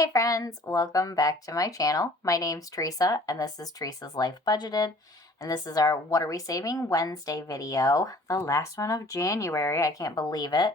Hey friends, welcome back to my channel. My name's Teresa and this is Teresa's Life Budgeted. And this is our What Are We Saving Wednesday video, the last one of January. I can't believe it.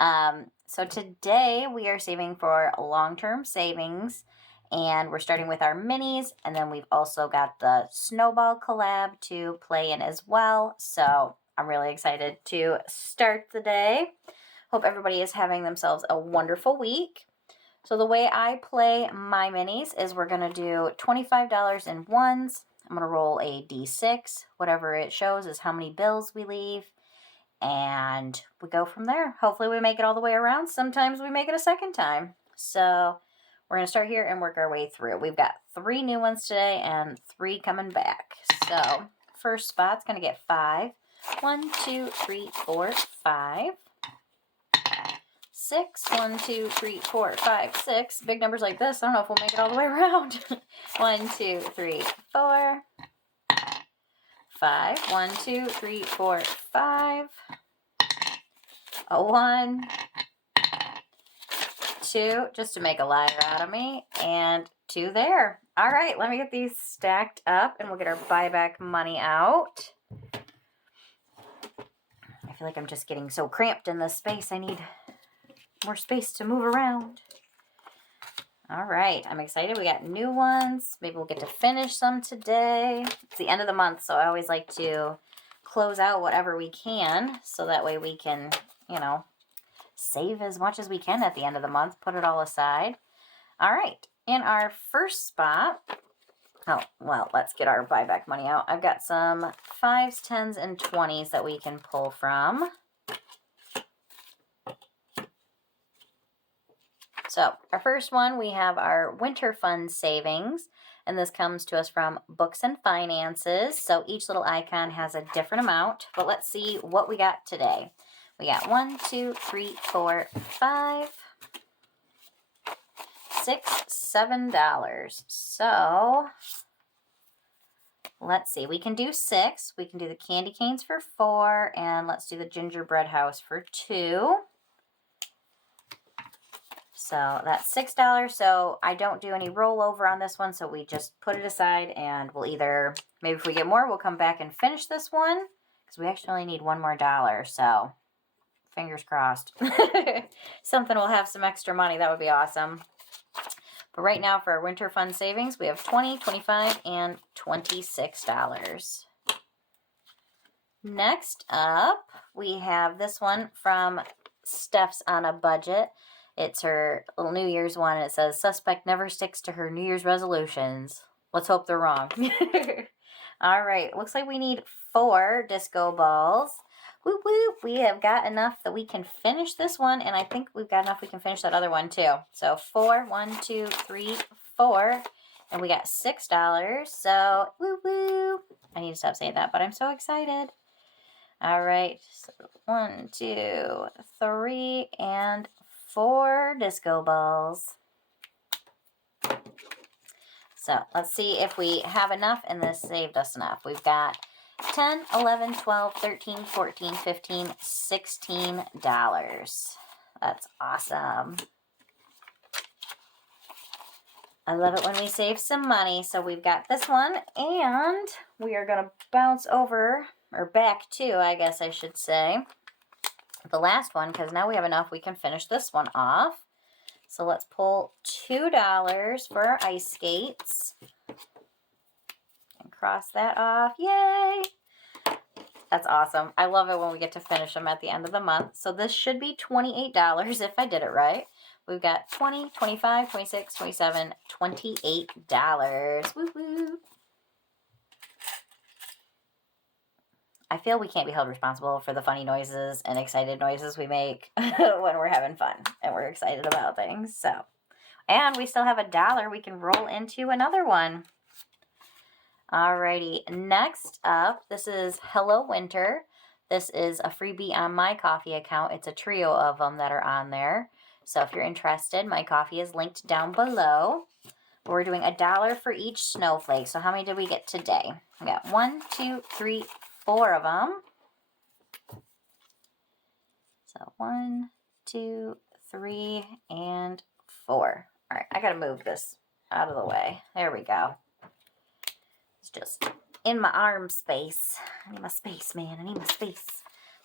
So today we are saving for long-term savings and we're starting with our minis, and then we've also got the Snowball collab to play in as well. So I'm really excited to start the day. Hope everybody is having themselves a wonderful week. So the way I play my minis is we're going to do $25 in ones. I'm going to roll a D6. Whatever it shows is how many bills we leave. And we go from there. Hopefully we make it all the way around. Sometimes we make it a second time. So we're going to start here and work our way through. We've got 3 new ones today and 3 coming back. So first spot's going to get 5. 1, 2, 3, 4, 5. 6. 1, 2, 3, 4, 5, 6. Big numbers like this, I don't know if we'll make it all the way around. 1, 2, 3, 4. 5. 1, 2, 3, 4, 5. A 1. 2, just to make a liar out of me. And 2 there. All right, let me get these stacked up and we'll get our buyback money out. I feel like I'm just getting so cramped in this space. I need more space to move around. All right, I'm excited. We got new ones. Maybe we'll get to finish some today. It's the end of the month, so I always like to close out whatever we can, so that way we can, save as much as we can at the end of the month, put it all aside. All right, in our first spot, let's get our buyback money out. I've got some 5s, 10s, and 20s that we can pull from. So our first one, we have our winter fund savings, and this comes to us from BooksAndFinances. So each little icon has a different amount, but let's see what we got today. We got 1, 2, 3, 4, 5, 6, $7. So let's see, we can do 6. We can do the candy canes for 4, and let's do the gingerbread house for 2. So that's $6. So I don't do any rollover on this one. So we just put it aside and we'll either, maybe if we get more, we'll come back and finish this one. Because we actually only need $1 more. So fingers crossed. Something will have some extra money. That would be awesome. But right now for our winter fund savings, we have $20, $25, and $26. Next up, we have this one from Steph's on a Budget. It's her little New Year's one, and it says, suspect never sticks to her New Year's resolutions. Let's hope they're wrong. All right, looks like we need 4 disco balls. Whoop, whoop. We have got enough that we can finish this one, and I think we've got enough we can finish that other one too. So 4, 1, 2, 3, 4, and we got $6. So, woo woo. I need to stop saying that, but I'm so excited. All right, so 1, 2, 3, and 4 disco balls. So let's see if we have enough, and this saved us enough. We've got 10, 11, 12, 13, 14, 15, $16. That's awesome. I love it when we save some money. So we've got this one, and we are going to bounce over, or back to, I guess I should say, the last one, because now we have enough we can finish this one off. So let's pull $2 for our ice skates and cross that off. Yay! That's awesome. I love it when we get to finish them at the end of the month. So this should be $28 if I did it right. We've got 20, 25, 26, 27, $28. Woo woo! I feel we can't be held responsible for the funny noises and excited noises we make when we're having fun and we're excited about things. So, and we still have $1 we can roll into another one. Alrighty, next up, this is Hello Winter. This is a freebie on my coffee account. It's a trio of them that are on there. So if you're interested, my coffee is linked down below. We're doing $1 for each snowflake. So how many did we get today? We got 1, 2, 3, 4 of them. So 1, 2, 3, and 4. All right, I got to move this out of the way. There we go. It's just in my arm space. I need my space, man. I need my space.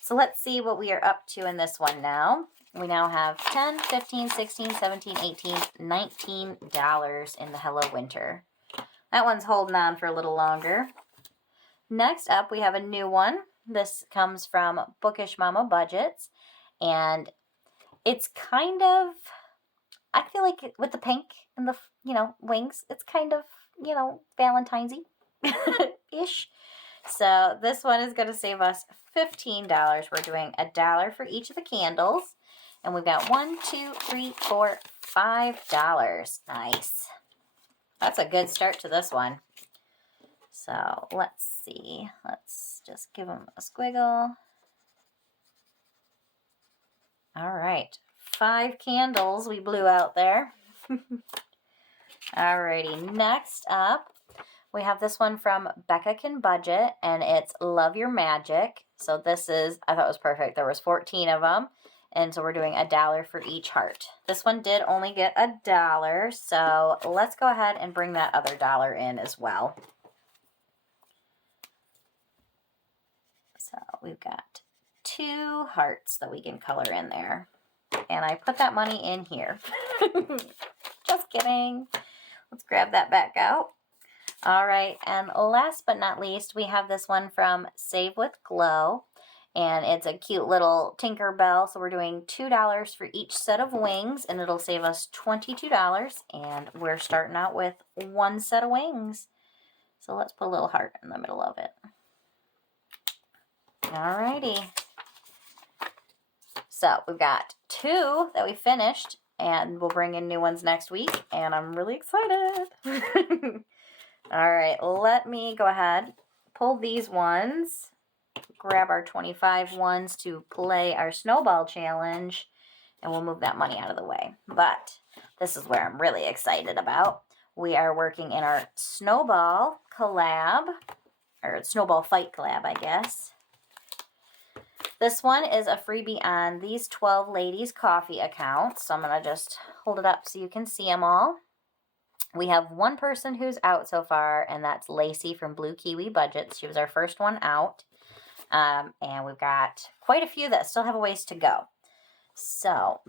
So let's see what we are up to in this one now. We now have $10, $15, $16, $17, $18, $19 in the Hello Winter. That one's holding on for a little longer. Next up, we have a new one. This comes from Bookish Mama Budgets. And it's kind of, I feel like with the pink and the, wings, it's kind of, Valentine's-y ish. So this one is going to save us $15. We're doing $1 for each of the candles. And we've got $1, $2, $3, $4, $5. Nice. That's a good start to this one. So let's see. Let's just give them a squiggle. All right. 5 candles we blew out there. Alrighty. Next up, we have this one from Becka Can Budget, and it's Love Your Magic. So this is, I thought it was perfect. There was 14 of them. And so we're doing $1 for each heart. This one did only get $1. So let's go ahead and bring that other $1 in as well. So we've got 2 hearts that we can color in there. And I put that money in here. Just kidding. Let's grab that back out. All right, and last but not least, we have this one from Save with Glow. And it's a cute little Tinkerbell. So we're doing $2 for each set of wings, and it'll save us $22. And we're starting out with 1 set of wings. So let's put a little heart in the middle of it. Alrighty. So we've got 2 that we finished, and we'll bring in new ones next week, and I'm really excited. All right, let me go ahead, pull these ones, grab our 25 ones to play our Snowball challenge, and we'll move that money out of the way. But this is where I'm really excited about. We are working in our Snowball collab, or Snowball fight collab, I guess. This one is a freebie on these 12 ladies' coffee accounts. So I'm going to just hold it up so you can see them all. We have one person who's out so far, and that's Lacey from Blue Kiwi Budgets. She was our first one out. And we've got quite a few that still have a ways to go. So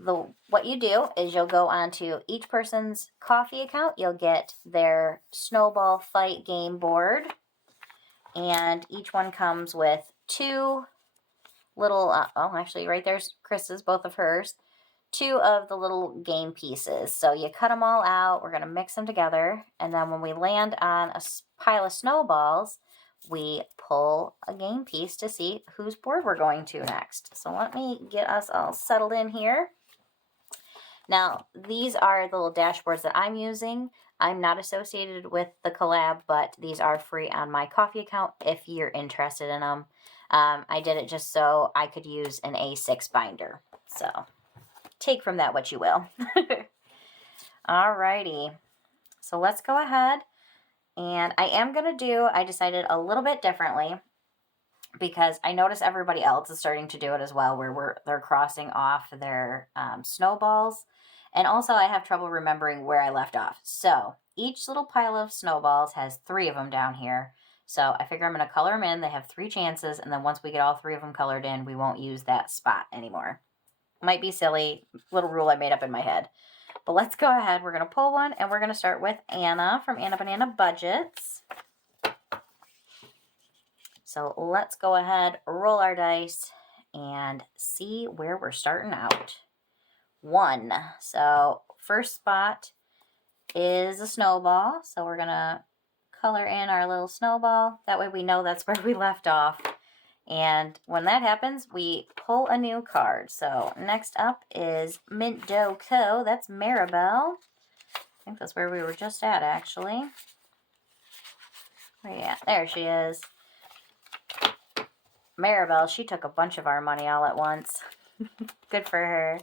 what you do is you'll go onto each person's coffee account. You'll get their Snowball fight game board. And each one comes with 2 little, actually right there's Chris's, both of hers, 2 of the little game pieces. So you cut them all out. We're going to mix them together. And then when we land on a pile of snowballs, we pull a game piece to see whose board we're going to next. So let me get us all settled in here. Now, these are the little dashboards that I'm using. I'm not associated with the collab, but these are free on my coffee account if you're interested in them. I did it just so I could use an A6 binder. So take from that what you will. Alrighty. So let's go ahead. And I decided a little bit differently because I notice everybody else is starting to do it as well, where they're crossing off their snowballs. And also I have trouble remembering where I left off. So each little pile of snowballs has 3 of them down here. So I figure I'm going to color them in. They have 3 chances. And then once we get all 3 of them colored in, we won't use that spot anymore. Might be silly, little rule I made up in my head. But let's go ahead. We're going to pull one, and we're going to start with Anna from AnnaBananaBudgets. So let's go ahead, roll our dice, and see where we're starting out. 1. So first spot is a snowball. So we're going to color in our little snowball. That way we know that's where we left off. And when that happens, we pull a new card. So next up is Mint Dough Co. That's Maribel. I think that's where we were just at, actually. Yeah, there she is. Maribel, she took a bunch of our money all at once. Good for her.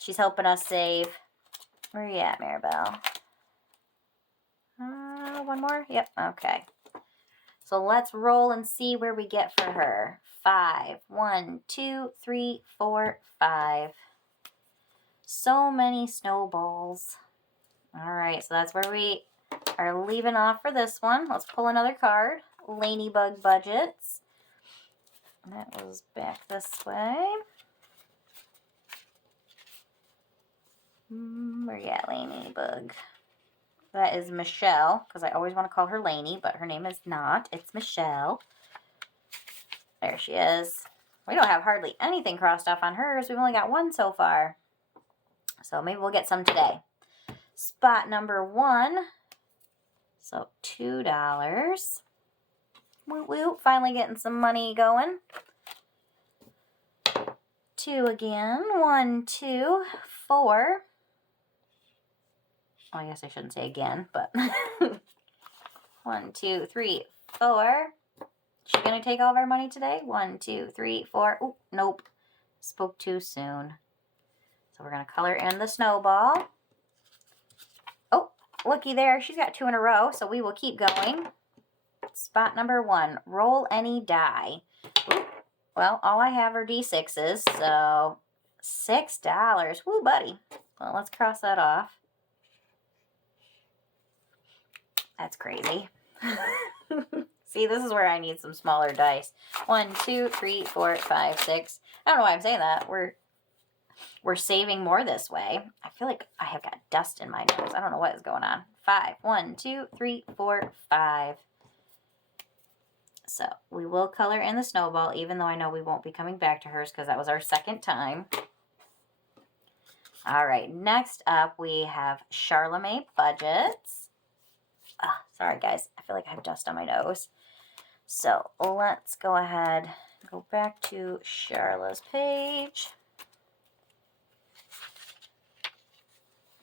She's helping us save. Where are you at, Maribel? One more? Yep, okay. So let's roll and see where we get for her. 5. 1, 2, 3, 4, 5. So many snowballs. All right, so that's where we are leaving off for this one. Let's pull another card. LaineyBugBudgets. That was back this way. Where you at, LaineyBug? That is Michelle, because I always want to call her Lainey, but her name is not. It's Michelle. There she is. We don't have hardly anything crossed off on hers. We've only got one so far. So maybe we'll get some today. Spot number 1. So $2. Woo woo. Finally getting some money going. 2 again. 1, 2, 4. Oh, I guess I shouldn't say again, but 1, 2, 3, 4. She gonna take all of our money today? 1, 2, 3, 4. Oh, nope. Spoke too soon. So we're gonna color in the snowball. Oh, looky there. She's got 2 in a row, so we will keep going. Spot number 1. Roll any die. Ooh. Well, all I have are D6s, so $6. Woo, buddy. Well, let's cross that off. That's crazy. See, this is where I need some smaller dice. 1, 2, 3, 4, 5, 6. I don't know why I'm saying that. We're saving more this way. I feel like I have got dust in my nose. I don't know what is going on. 5. 1, 2, 3, 4, 5. So we will color in the snowball, even though I know we won't be coming back to hers because that was our second time. All right, next up we have Sharla Mae Budgets. Sorry, guys. I feel like I have dust on my nose. So let's go ahead and go back to Sharla's page.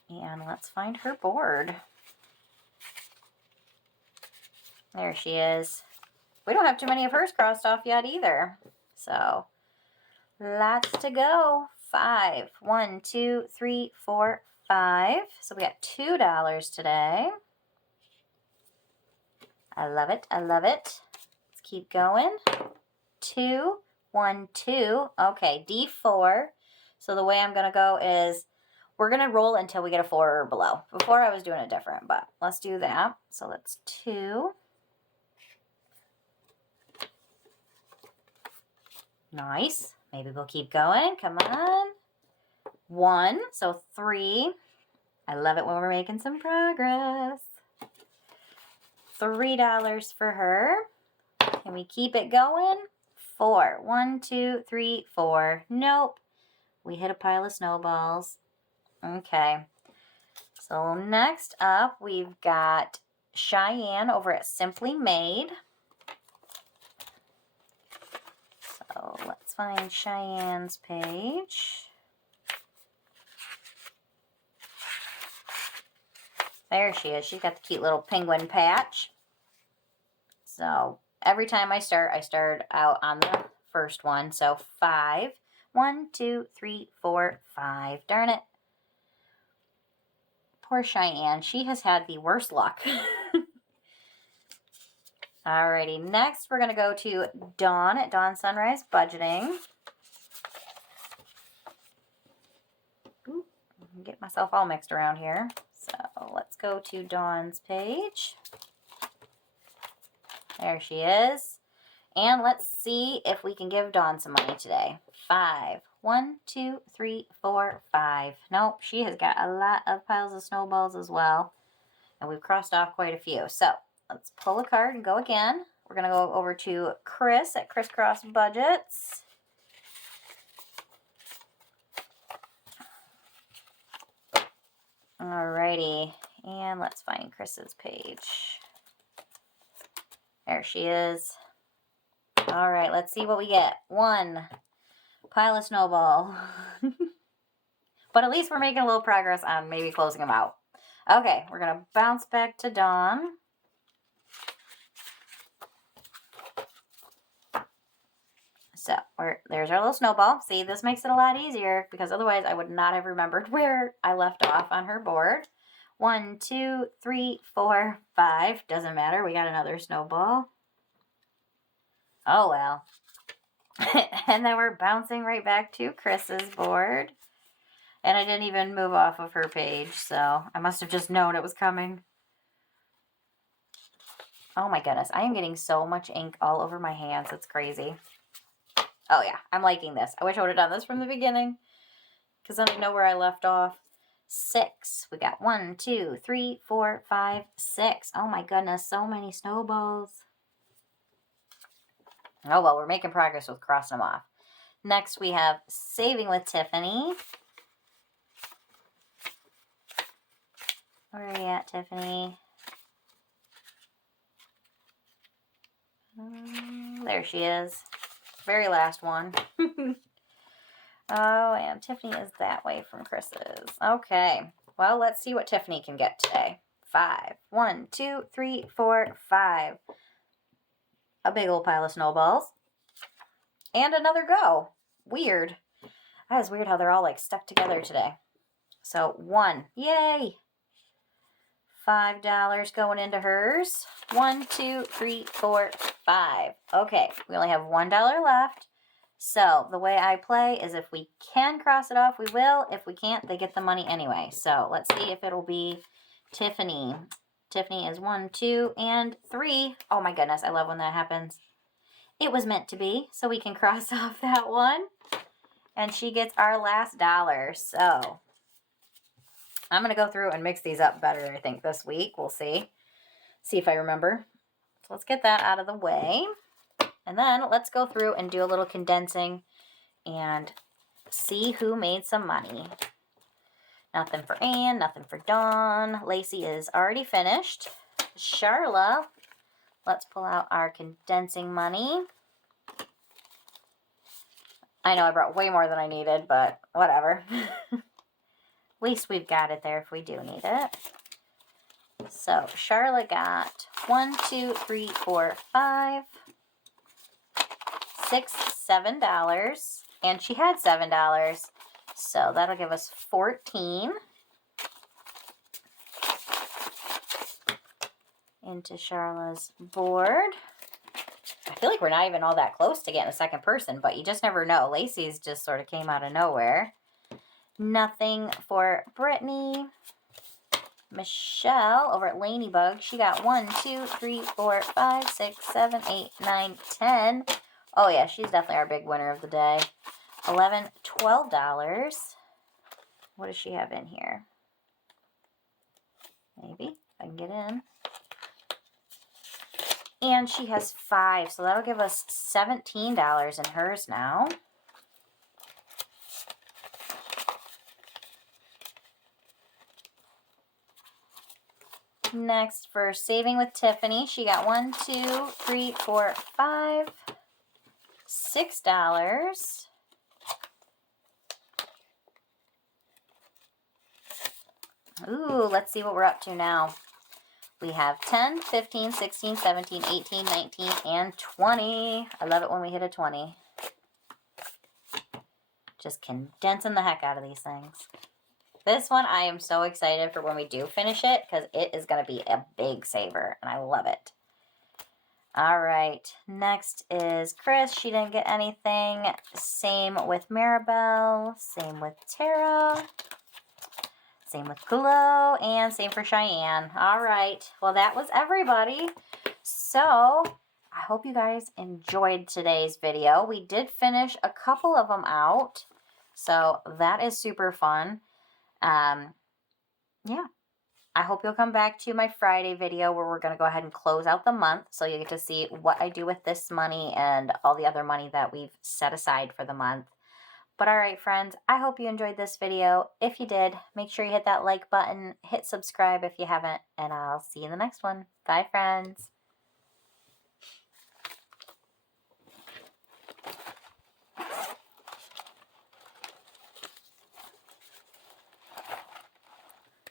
And let's find her board. There she is. We don't have too many of hers crossed off yet either. So lots to go. 5. 1, 2, 3, 4, 5. So we got $2 today. I love it. I love it. Let's keep going. 2, 1, 2. Okay, D4. So the way I'm going to go is we're going to roll until we get a 4 or below. Before I was doing it different, but let's do that. So that's 2. Nice. Maybe we'll keep going. Come on. 1. So 3. I love it when we're making some progress. $3 for her. Can we keep it going? 4. 1, 2, 3, 4. Nope. We hit a pile of snowballs. Okay. So next up, we've got Cheyenne over at Simply Made. So let's find Cheyenne's page. There she is. She's got the cute little penguin patch. So every time I start out on the first one. So 5. 1, 2, 3, 4, 5. Darn it. Poor Cheyenne. She has had the worst luck. Alrighty. Next, we're going to go to Dawn at Dawn Sunrise Budgeting. Ooh, get myself all mixed around here. So let's go to Dawn's page. There she is. And let's see if we can give Dawn some money today. 5. 1, 2, 3, 4, 5. Nope, she has got a lot of piles of snowballs as well. And we've crossed off quite a few. So let's pull a card and go again. We're going to go over to Chris at Crisscross Budgets. Alrighty, and let's find Chris's page. There she is. Alright, let's see what we get. 1 pile of snowball. But at least we're making a little progress on maybe closing them out. Okay, we're going to bounce back to Dawn. So there's our little snowball. See, this makes it a lot easier because otherwise I would not have remembered where I left off on her board. 1, 2, 3, 4, 5. Doesn't matter. We got another snowball. Oh, well. And then we're bouncing right back to Chris's board. And I didn't even move off of her page, so I must have just known it was coming. Oh my goodness, I am getting so much ink all over my hands. It's crazy. Oh yeah, I'm liking this. I wish I would have done this from the beginning, because then I know where I left off. 6. We got 1, 2, 3, 4, 5, 6. Oh my goodness, so many snowballs. Oh well, we're making progress with crossing them off. Next we have Saving with Tiffany. Where are you at, Tiffany? There she is. Very last one. Oh, and Tiffany is that way from Chris's. Okay. Well, let's see what Tiffany can get today. 5. 1, 2, 3, 4, 5. A big old pile of snowballs. And another go. Weird. That is weird how they're all like stuck together today. So 1. Yay! $5 going into hers. 1, 2, 3, 4, 5. Okay, we only have $1 left. So the way I play is if we can cross it off, we will. If we can't, they get the money anyway. So let's see if it'll be Tiffany. Tiffany is 1, 2, and 3. Oh my goodness, I love when that happens. It was meant to be, so we can cross off that one. And she gets our last $1. So I'm going to go through and mix these up better, I think, this week. We'll see. See if I remember. So let's get that out of the way. And then let's go through and do a little condensing and see who made some money. Nothing for Ann, nothing for Dawn. Lacey is already finished. Sharla, let's pull out our condensing money. I know I brought way more than I needed, but whatever. At least we've got it there if we do need it. So Sharla got 1, 2, 3, 4, 5, 6, $7, and she had $7, so that'll give us 14 into Sharla's board. I feel like we're not even all that close to getting a second person, but you just never know. Lacey's just sort of came out of nowhere. Nothing for Brittany. Michelle over at LaineyBug, she got 1, 2, 3, 4, 5, 6, 7, 8, 9, 10. Oh yeah, she's definitely our big winner of the day. $11, $12. What does she have in here? Maybe I can get in. And she has 5, so that'll give us $17 in hers now. Next, for Saving with Tiffany, she got 1, 2, 3, 4, 5, $6. Ooh, let's see what we're up to now. We have 10, 15, 16, 17, 18, 19, and 20. I love it when we hit a 20. Just condensing the heck out of these things. This one, I am so excited for when we do finish it, because it is going to be a big saver, and I love it. All right, next is Chris. She didn't get anything. Same with Maribel. Same with Tara. Same with Bigelow, and same for Cheyenne. All right, well, that was everybody. So I hope you guys enjoyed today's video. We did finish a couple of them out, so that is super fun. Yeah, I hope you'll come back to my Friday video where we're going to go ahead and close out the month, so you get to see what I do with this money and all the other money that we've set aside for the month. But all right, friends, I hope you enjoyed this video. If you did, make sure you hit that like button, hit subscribe if you haven't, and I'll see you in the next one. Bye, friends.